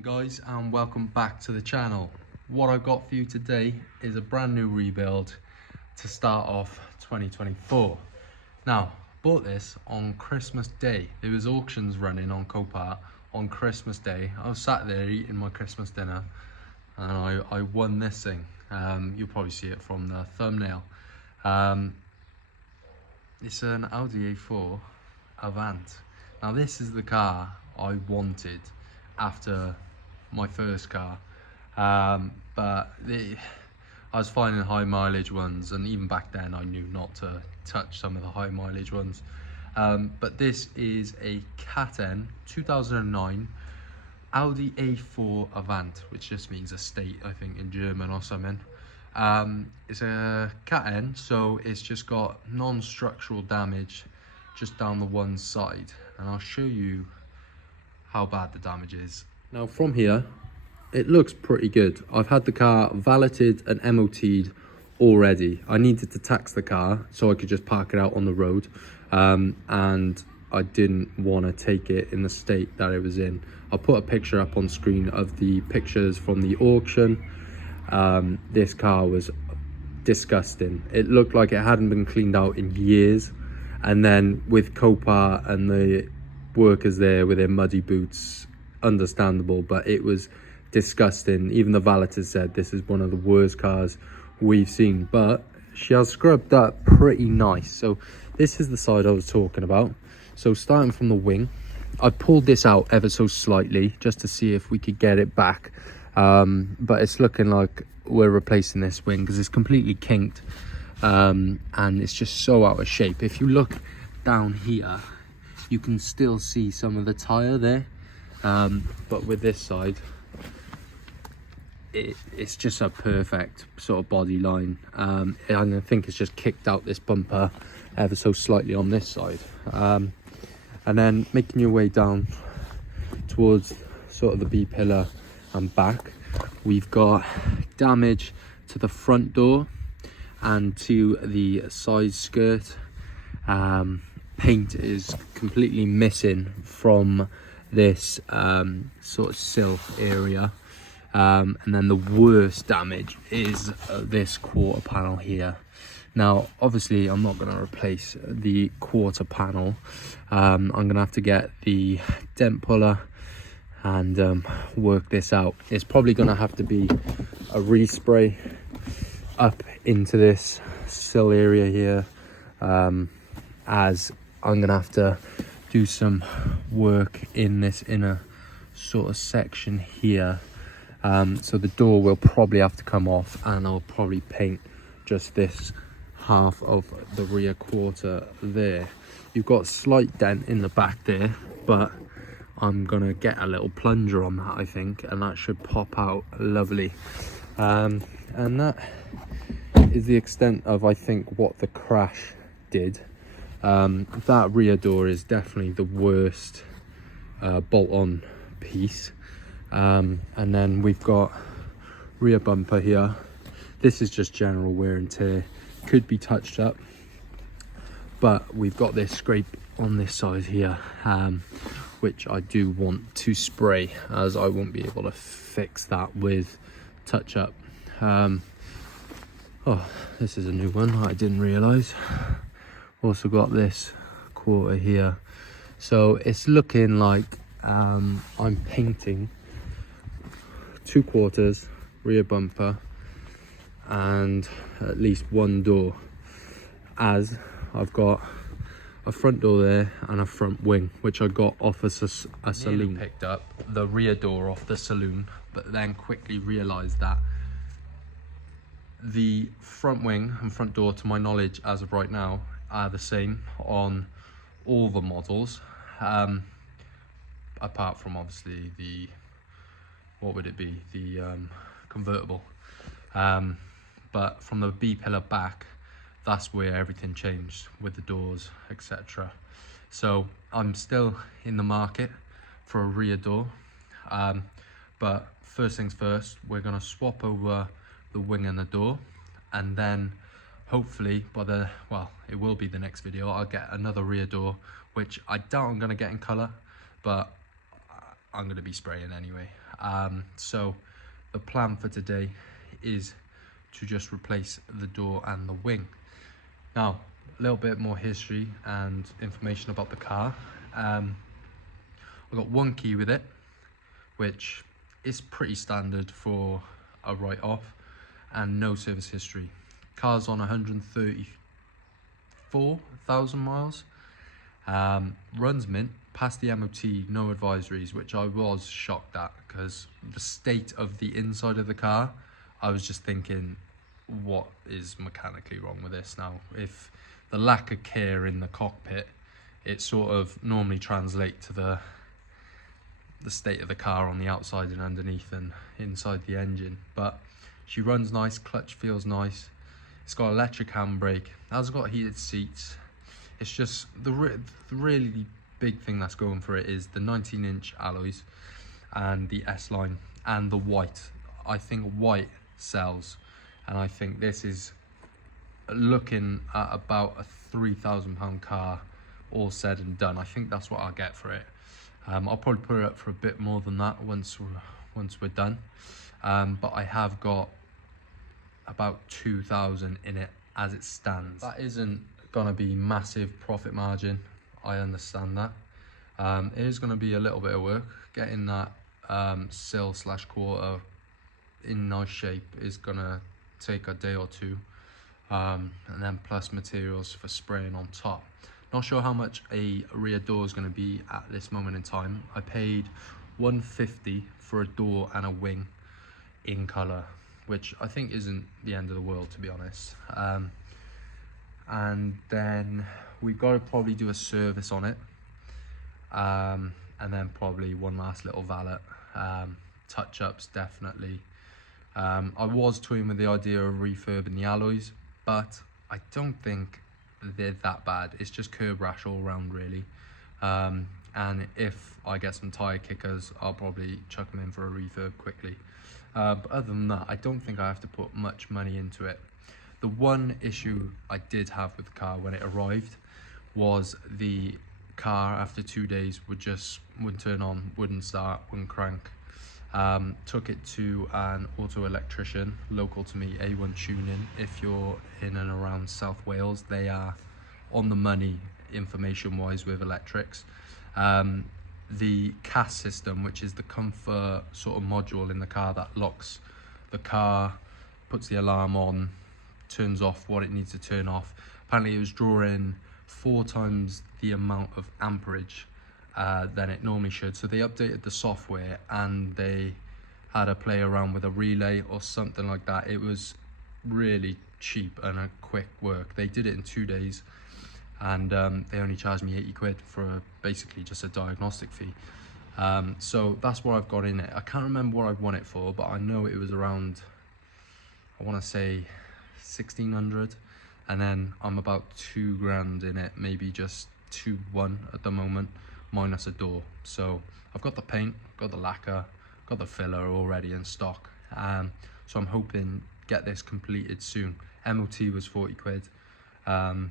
morning guys, and welcome back to the channel. What I've got for you today is a brand new rebuild to start off 2024. Now, bought this on Christmas Day. There was auctions running on Copart on Christmas Day. I was sat there eating my Christmas dinner and I won this thing. You'll probably see it from the thumbnail. It's an Audi A4 Avant. Now this is the car I wanted after my first car, but I was finding high mileage ones, and even back then I knew not to touch some of the high mileage ones. But this is a Cat N 2009 Audi A4 Avant, which just means estate, I think, in German or something. It's a Cat N, so it's just got non-structural damage just down the one side, and I'll show you how bad the damage is. Now from here, it looks pretty good. I've had the car valeted and MOT'd already. I needed to tax the car so I could just park it out on the road, and I didn't want to take it in the state that it was in. I'll put a picture up on screen of the pictures from the auction. This car was disgusting. It looked like it hadn't been cleaned out in years, and then with Copart and the workers there with their muddy boots, understandable, but it was disgusting. Even the valeter said this is one of the worst cars we've seen, but she has scrubbed up pretty nice. So this is the side I was talking about. So starting from the wing, I pulled this out ever so slightly just to see if we could get it back, but it's looking like we're replacing this wing because it's completely kinked, and it's just so out of shape. If you look down here, you can still see some of the tire there, but with this side, it's just a perfect sort of body line. I think it's just kicked out this bumper ever so slightly on this side, and then making your way down towards sort of the B pillar and back, we've got damage to the front door and to the side skirt. Paint is completely missing from this sort of sill area, and then the worst damage is this quarter panel here. Now obviously I'm not going to replace the quarter panel. I'm going to have to get the dent puller and work this out. It's probably going to have to be a respray up into this sill area here, as I'm going to have to do some work in this inner sort of section here. So the door will probably have to come off, and I'll probably paint just this half of the rear quarter there. You've got a slight dent in the back there, but I'm gonna get a little plunger on that, I think, and that should pop out lovely. And that is the extent of, I think, what the crash did. That rear door is definitely the worst bolt-on piece, and then we've got rear bumper here. This is just general wear and tear, could be touched up, but we've got this scrape on this side here, which I do want to spray, as I won't be able to fix that with touch up. Oh, this is a new one I didn't realize. Also got this quarter here, so it's looking like I'm painting 2 quarters, rear bumper, and at least 1 door, as I've got a front door there and a front wing, which I got off a saloon. Picked up the rear door off the saloon, but then quickly realized that the front wing and front door, to my knowledge as of right now, are the same on all the models, apart from obviously the, what would it be, the convertible, but from the B pillar back, that's where everything changed with the doors, etc. So I'm still in the market for a rear door, but first things first, we're going to swap over the wing and the door, and then hopefully by the, well, it will be the next video, I'll get another rear door, which I doubt I'm going to get in colour, but I'm going to be spraying anyway. So the plan for today is to just replace the door and the wing. Now, a little bit more history and information about the car. I've got one key with it, which is pretty standard for a write-off, and no service history. Car's on 134,000 miles. Runs mint, past the MOT, no advisories, which I was shocked at, because the state of the inside of the car, I was just thinking, what is mechanically wrong with this now? If the lack of care in the cockpit, it sort of normally translates to the state of the car on the outside and underneath and inside the engine. But she runs nice, clutch feels nice. It's got electric handbrake, has got heated seats. It's just the really big thing that's going for it is the 19-inch alloys and the S-line and the white. I think white sells, and I think this is looking at about a £3,000 car all said and done. I think that's what I'll get for it. I'll probably put it up for a bit more than that once we're done, but I have got about 2,000 in it as it stands. That isn't gonna be massive profit margin, I understand that. It is gonna be a little bit of work. Getting that sill/quarter in nice shape is gonna take a day or two, and then plus materials for spraying on top. Not sure how much a rear door is going to be at this moment in time. I paid $150 for a door and a wing in colour, which I think isn't the end of the world, to be honest. And then we've got to probably do a service on it, and then probably one last little valet. Touch-ups, definitely. I was toying with the idea of refurbing the alloys, but I don't think they're that bad. It's just curb rash all around, really. And if I get some tire kickers, I'll probably chuck them in for a refurb quickly. But other than that, I don't think I have to put much money into it. The one issue I did have with the car when it arrived was the car after 2 days wouldn't turn on, wouldn't start, wouldn't crank. Took it to an auto electrician local to me, A1 Tuning. If you're in and around South Wales, they are on the money information wise with electrics. The CAS system, which is the comfort sort of module in the car that locks the car, puts the alarm on, turns off what it needs to turn off. Apparently it was drawing 4 times the amount of amperage than it normally should. So they updated the software and they had to play around with a relay or something like that. It was really cheap and a quick work. They did it in 2 days, and they only charged me 80 quid for basically just a diagnostic fee. So that's what I've got in it. I can't remember what I won it for, but I know it was around, I want to say 1,600, and then I'm about 2 grand in it, maybe just 2.1 at the moment, minus a door. So I've got the paint, got the lacquer, got the filler already in stock. So I'm hoping get this completed soon. MOT was 40 quid, and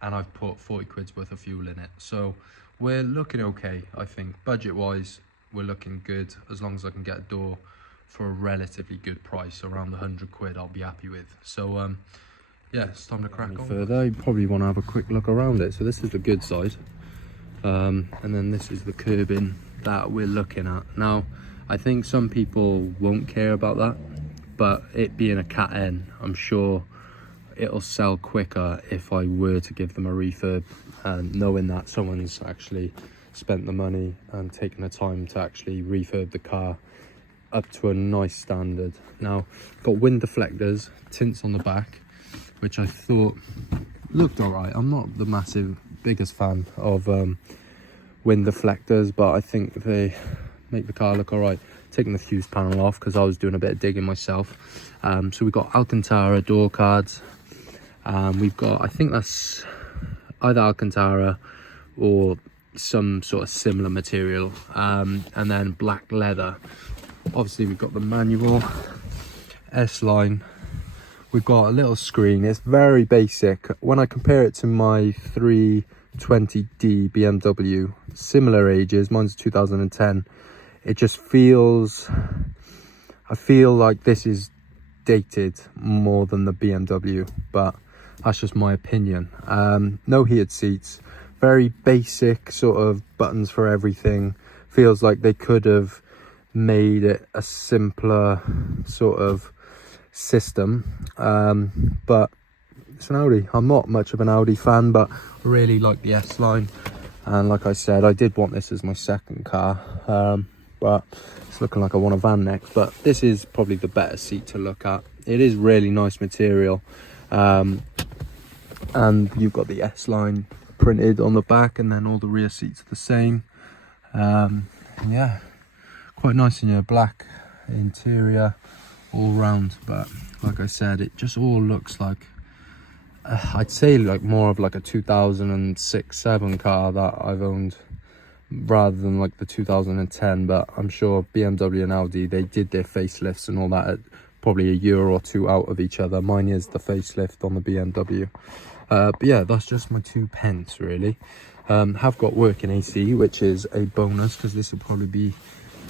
I've put 40 quid's worth of fuel in it. So we're looking okay, I think. Budget wise, we're looking good. As long as I can get a door for a relatively good price, around the 100 quid, I'll be happy with. So yeah, it's time to crack on. Further, you probably want to have a quick look around it. So this is the good side. And then this is the curbing that we're looking at. Now, I think some people won't care about that, but it being a Cat N, I'm sure it'll sell quicker if I were to give them a refurb, and knowing that someone's actually spent the money and taken the time to actually refurb the car up to a nice standard. Now, got wind deflectors, tints on the back, which I thought looked alright. I'm not the biggest fan of wind deflectors, but I think they make the car look alright. Taking the fuse panel off because I was doing a bit of digging myself. So we've got Alcantara door cards. We've got, I think that's either Alcantara or some sort of similar material, and then black leather. Obviously we've got the manual, S-line. We've got a little screen. It's very basic. When I compare it to my 320D BMW, similar ages, mine's 2010, it just feels, I feel like this is dated more than the BMW, but that's just my opinion. No heated seats, very basic sort of buttons for everything. Feels like they could have made it a simpler sort of system, but it's an Audi. I'm not much of an Audi fan, but I really like the S-Line, and like I said, I did want this as my second car, but it's looking like I want a van next. But this is probably the better seat to look at. It is really nice material, and you've got the S-Line printed on the back, and then all the rear seats are the same. Yeah, quite nice in your black interior all round, but like I said, it just all looks like I'd say like more of like a 2006-7 car that I've owned rather than like the 2010. But I'm sure BMW and Audi, they did their facelifts and all that at probably a year or two out of each other. Mine is the facelift on the BMW. But yeah, that's just my 2 pence really. Have got working AC, which is a bonus because this will probably be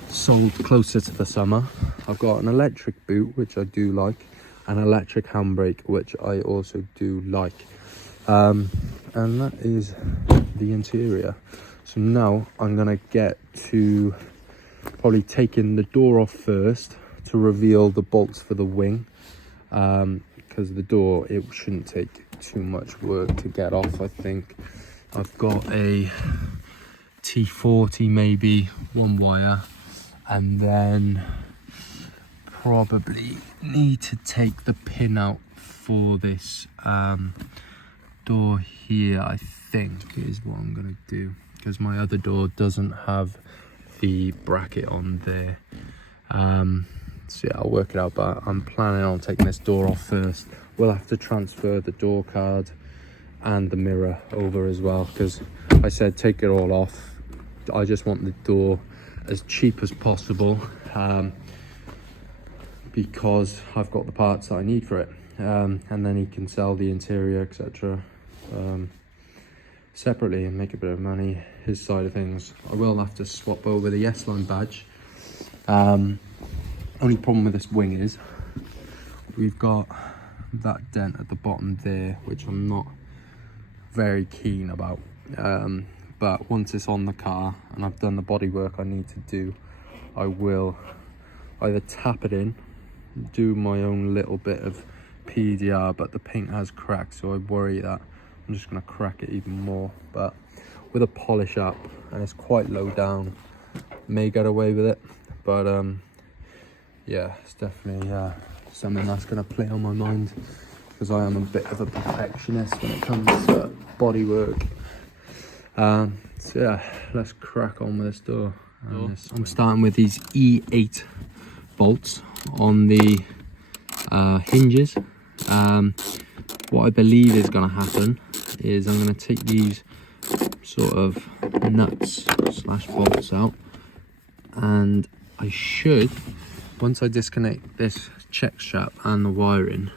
sold closer to the summer. I've got an electric boot, which I do like, an electric handbrake, which I also do like, and that is the interior. So now I'm gonna get to probably taking the door off first to reveal the bolts for the wing, because the door, it shouldn't take too much work to get off. I think I've got a T40 maybe, one wire, and then probably need to take the pin out for this door here, I think is what I'm gonna do, because my other door doesn't have the bracket on there. So yeah, I'll work it out, but I'm planning on taking this door off first. We'll have to transfer the door card and the mirror over as well, because I said take it all off. I just want the door as cheap as possible, because I've got the parts that I need for it, and then he can sell the interior, etc. Separately and make a bit of money, his side of things. I will have to swap over the S-Line badge. Only problem with this wing is we've got that dent at the bottom there, which I'm not very keen about, but once it's on the car and I've done the body work I need to do, I will either tap it in, do my own little bit of PDR, but the paint has cracked, so I worry that I'm just going to crack it even more. But with a polish up, and it's quite low down, may get away with it. But yeah, it's definitely something that's going to play on my mind, because I am a bit of a perfectionist when it comes to body work. So yeah, let's crack on with this door. I'm starting with these E8 bolts on the hinges. What I believe is going to happen is I'm going to take these sort of nuts slash bolts out, and I should, once I disconnect this check strap and the wiring,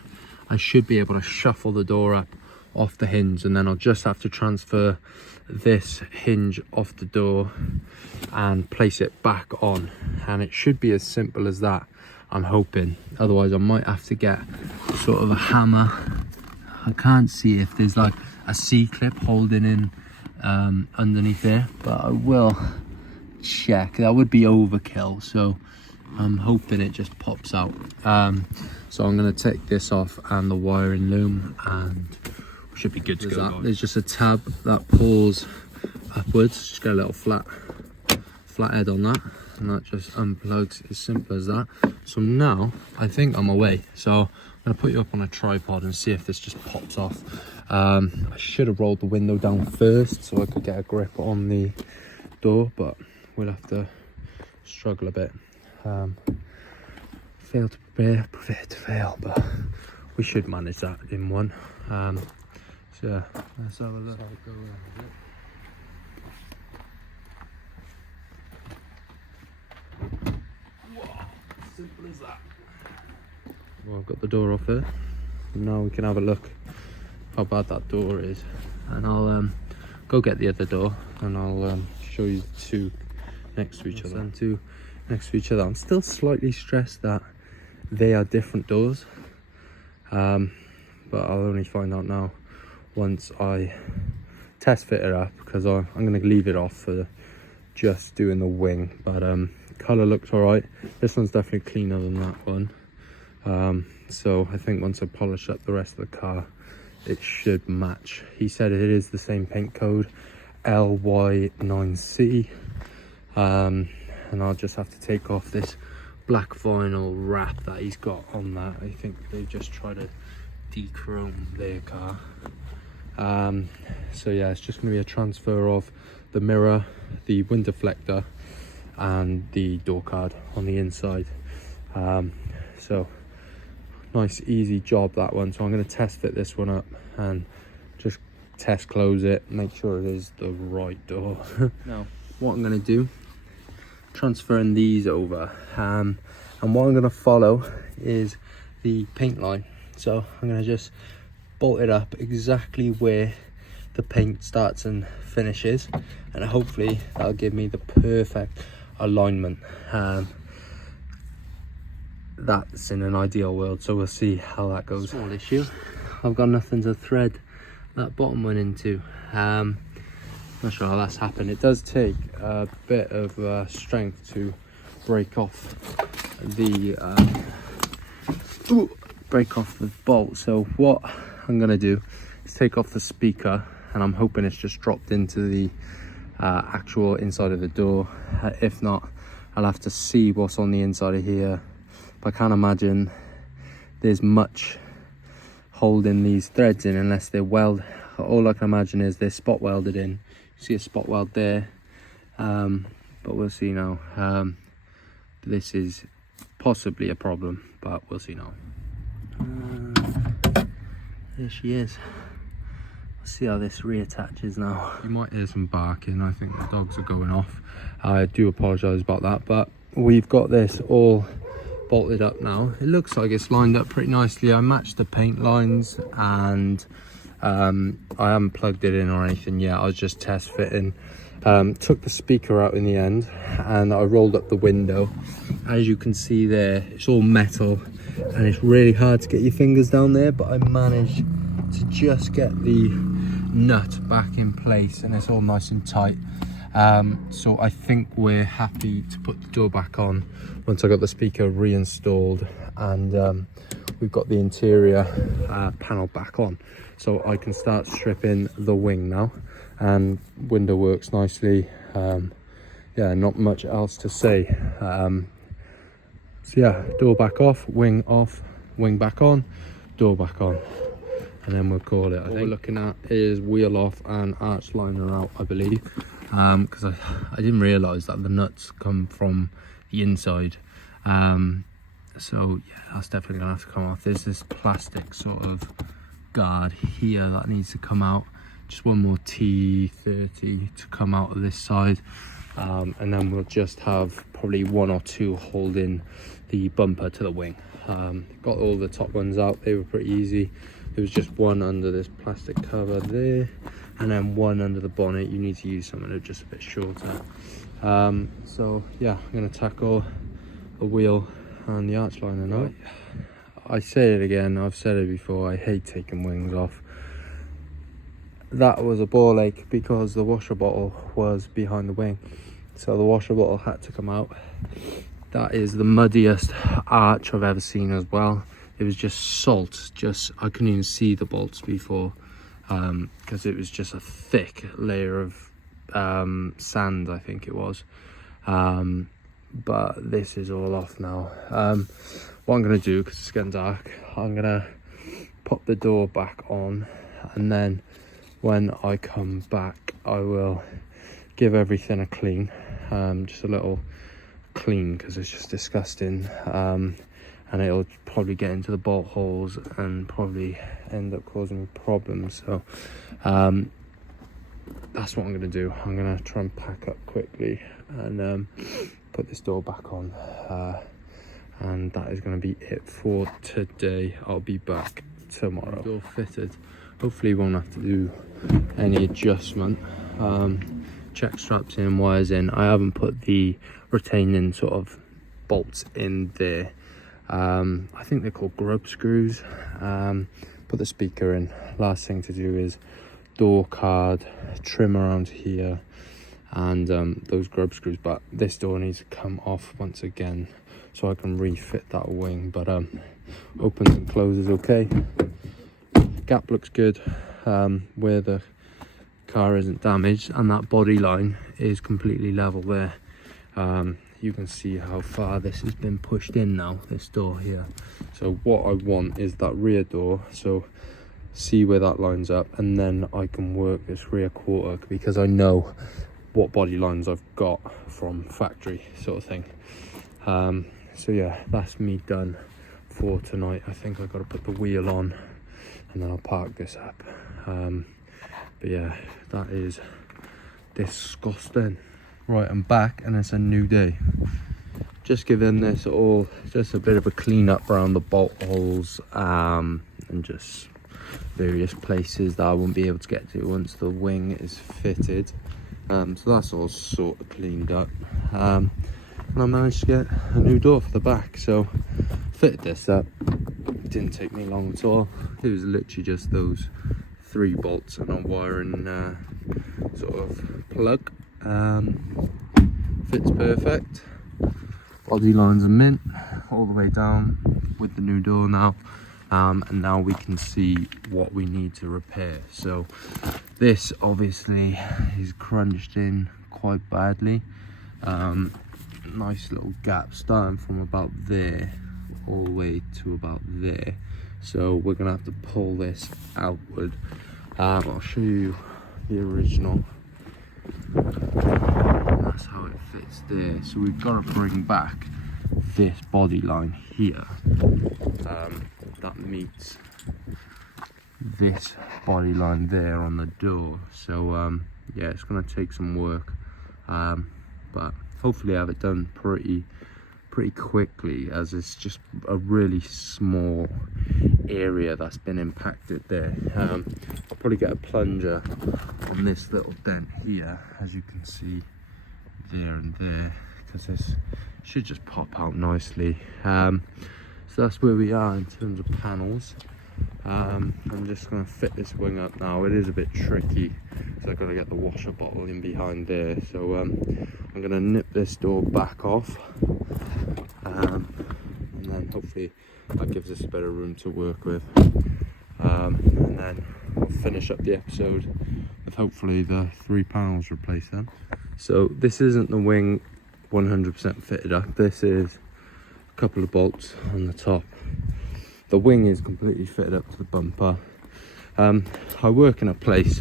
I should be able to shuffle the door up off the hinge, and then I'll just have to transfer this hinge off the door and place it back on, and it should be as simple as that, I'm hoping. Otherwise I might have to get sort of a hammer. I can't see if there's like a C-clip holding in underneath there, but I will check. That would be overkill, so I'm hoping it just pops out. So I'm going to take this off and the wiring loom, and we should be good to go. There's just a tab that pulls upwards, just get a little flat head on that, and that just unplugs, as simple as that. So now I think I'm away, so I'm going to put you up on a tripod and see if this just pops off. I should have rolled the window down first so I could get a grip on the door, but we'll have to struggle a bit. Fail to prepare, prepare to fail, but we should manage that in one. So yeah, let's have a look. Simple as that. Well, I've got the door off there. Now we can have a look how bad that door is, and I'll go get the other door and I'll show you the two next to each other. And to next to each other. I'm still slightly stressed that they are different doors, but I'll only find out now once I test fit it up, because I'm going to leave it off for just doing the wing. But colour looks alright. This one's definitely cleaner than that one, so I think once I polish up the rest of the car, it should match. He said it is the same paint code, LY9C, and I'll just have to take off this black vinyl wrap that he's got on that. I think they just try to dechrome their car. So yeah, it's just going to be a transfer of the mirror, the wind deflector, and the door card on the inside. So nice easy job, that one. So I'm going to test fit this one up and just test close it, make sure it is the right door. Now what I'm going to do, transferring these over, and what I'm going to follow is the paint line. So I'm going to just bolt it up exactly where the paint starts and finishes, and hopefully that'll give me the perfect alignment. That's in an ideal world, so we'll see how that goes. Small issue, I've got nothing to thread that bottom one into. Not sure how that's happened. It does take a bit of strength to break off the bolt. So what I'm gonna do is take off the speaker, and I'm hoping it's just dropped into the actual inside of the door. If not, I'll have to see what's on the inside of here. But I can't imagine there's much holding these threads in unless they're welded. All I can imagine is they're spot welded in. You see a spot weld there, but we'll see now. This is possibly a problem, but we'll see now. There she is. Let's see how this reattaches now. You might hear some barking. I think the dogs are going off. I do apologise about that, but we've got this all bolted up now. It looks like it's lined up pretty nicely. I matched the paint lines, and I haven't plugged it in or anything yet. I was just test fitting. Took the speaker out in the end, and I rolled up the window. As you can see there, it's all metal and it's really hard to get your fingers down there, but I managed to just get the nut back in place and it's all nice and tight. So I think we're happy to put the door back on once I got the speaker reinstalled, and we've got the interior panel back on, so I can start stripping the wing now. And window works nicely. Yeah, not much else to say. So yeah, door back off, wing back on, door back on, and then we'll call it. I think what we're looking at is wheel off and arch liner out, I believe, because I didn't realise that the nuts come from the inside. So yeah, that's definitely gonna have to come off. There's this plastic sort of guard here that needs to come out. Just one more T30 to come out of this side, and then we'll just have probably one or two holding the bumper to the wing. Got all the top ones out, they were pretty easy. There was just one under this plastic cover there, and then one under the bonnet. You need to use something that's just a bit shorter. So yeah, I'm going to tackle the wheel and the arch liner now. I say it again, I've said it before, I hate taking wings off. That was a ball ache because the washer bottle was behind the wing, so the washer bottle had to come out. That is the muddiest arch I've ever seen as well. It was just salt, I couldn't even see the bolts before, because it was just a thick layer of sand, I think it was. But this is all off now. What I'm going to do, because it's getting dark, I'm going to pop the door back on, and then when I come back I will give everything a clean, just a little clean, because it's just disgusting, and it'll probably get into the bolt holes and probably end up causing me problems. So that's what I'm going to do. I'm going to try and pack up quickly and put this door back on, and that is going to be it for today. I'll be back tomorrow. Door fitted. Hopefully we won't have to do any adjustment. Check straps in, wires in. I haven't put the retaining sort of bolts in there. I think they're called grub screws. Put the speaker in. Last thing to do is door card, trim around here, and those grub screws. But this door needs to come off once again so I can refit that wing. But opens and closes okay. Gap looks good where the car isn't damaged, and that body line is completely level there. You can see how far this has been pushed in now, this door here. So what I want is that rear door, so see where that lines up, and then I can work this rear quarter because I know what body lines I've got from factory sort of thing. So yeah, that's me done for tonight. I think I've got to put the wheel on and then I'll park this up. But yeah, that is disgusting. Right, I'm back and it's a new day. Just giving this all just a bit of a clean up around the bolt holes, and just various places that I won't be able to get to once the wing is fitted. So that's all sort of cleaned up. And I managed to get a new door for the back, so fitted this up. It didn't take me long at all. It was literally just those 3 bolts and a wiring sort of plug. Fits perfect. Body lines are mint all the way down with the new door now. And now we can see what we need to repair. So this obviously is crunched in quite badly. Nice little gap starting from about there all the way to about there. So we're gonna have to pull this outward. I'll show you the original. That's how it fits there. So we've got to bring back this body line here that meets this body line there on the door. So yeah, it's going to take some work, but hopefully I have it done pretty quickly, as it's just a really small area that's been impacted there. I'll probably get a plunger on this little dent here, as you can see there and there, because this should just pop out nicely. So that's where we are in terms of panels. I'm just going to fit this wing up now. It is a bit tricky, so I've got to get the washer bottle in behind there. So I'm going to nip this door back off, and then hopefully that gives us a bit of room to work with. And then we'll finish up the episode with hopefully the 3 panels replaced then. So this isn't the wing 100% fitted up. This is a couple of bolts on the top. The wing is completely fitted up to the bumper. I work in a place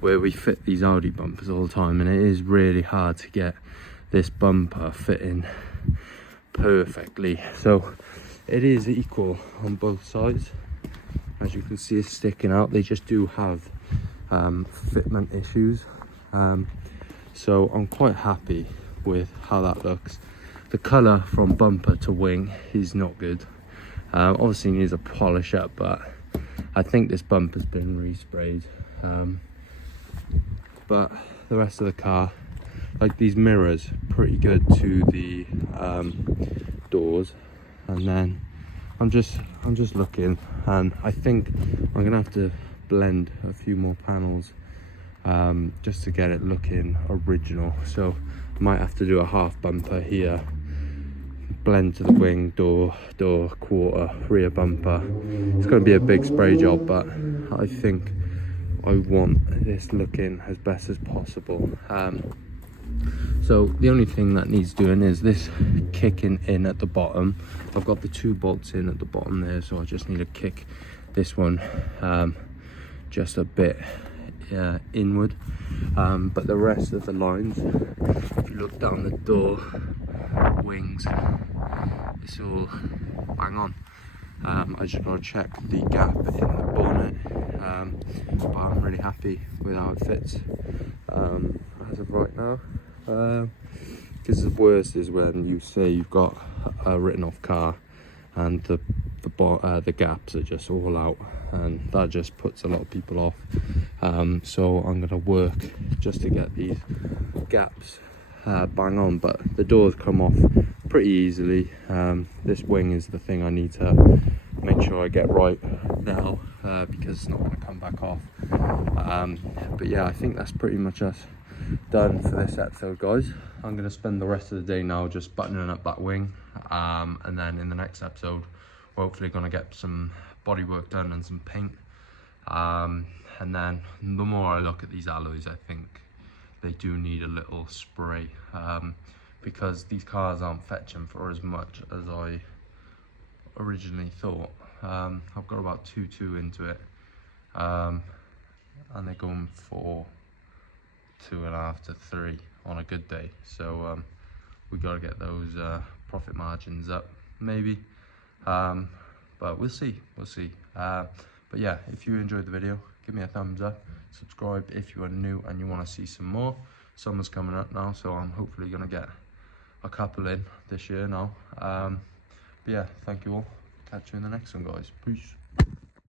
where we fit these Audi bumpers all the time, and it is really hard to get this bumper fitting perfectly. So it is equal on both sides. As you can see, it's sticking out. They just do have fitment issues. So I'm quite happy with how that looks. The colour from bumper to wing is not good. Obviously needs a polish up, but I think this bumper's been resprayed. But the rest of the car, like these mirrors, pretty good to the doors. And then I'm just looking, and I think I'm gonna have to blend a few more panels just to get it looking original. So I might have to do a half bumper here, blend to the wing, door, quarter, rear bumper. It's going to be a big spray job, but I think I want this looking as best as possible. So the only thing that needs doing is this kicking in at the bottom. I've got the 2 bolts in at the bottom there, so I just need to kick this one just a bit inward. But the rest of the lines, if you look down the door, wings, it's all bang on. I just got to check the gap in the bonnet, but I'm really happy with how it fits as of right now. Because the worst is when you say you've got a written off car and the gaps are just all out, and that just puts a lot of people off. So I'm going to work just to get these gaps bang on, but the doors come off pretty easily. This wing is the thing I need to make sure I get right now, because it's not going to come back off. But yeah, I think that's pretty much us done for this episode, guys. I'm going to spend the rest of the day now just buttoning up that wing, and then in the next episode we're hopefully going to get some bodywork done and some paint. And then the more I look at these alloys, I think they do need a little spray, because these cars aren't fetching for as much as I originally thought. I've got about 2.2 into it, and they're going for 2.5 to 3 on a good day. So we got to get those profit margins up, maybe. But we'll see. But yeah, if you enjoyed the video, give me a thumbs up, subscribe if you are new and you want to see some more. Summer's coming up now, so I'm hopefully going to get a couple in this year now. But yeah, thank you all. Catch you in the next one, guys. Peace.